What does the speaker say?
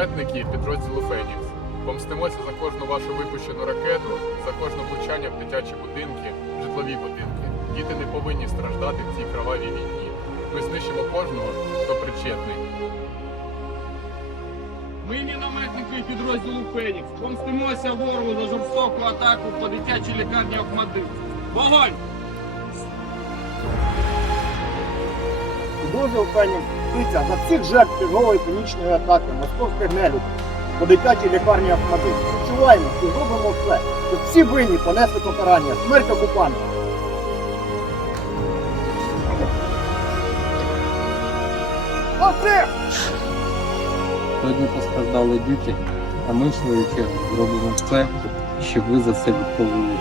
Мінометники підрозділу Фенікс. Помстимося за кожну вашу випущену ракету, за кожне влучання в дитячі будинки, в житлові будинки. Діти не повинні страждати в цій кровавій війні. Ми знищимо кожного, хто причетний. Ми мінометники підрозділу Фенікс. Помстимося ворогу за жорстоку атаку по дитячій лікарні Охмадит. Вогонь! Підрозділ Фенікс вчиться на всіх жертв чергової панічної атаки московських нелюдів по дитячій лікарні Ахмадит. Відчуваємо і зробимо все, щоб всі винні понесли покарання, смерть окупанта. Оце! Сьогодні постраждали діти, а ми, в свою чергу, зробимо все, щоб ви за це відповіли.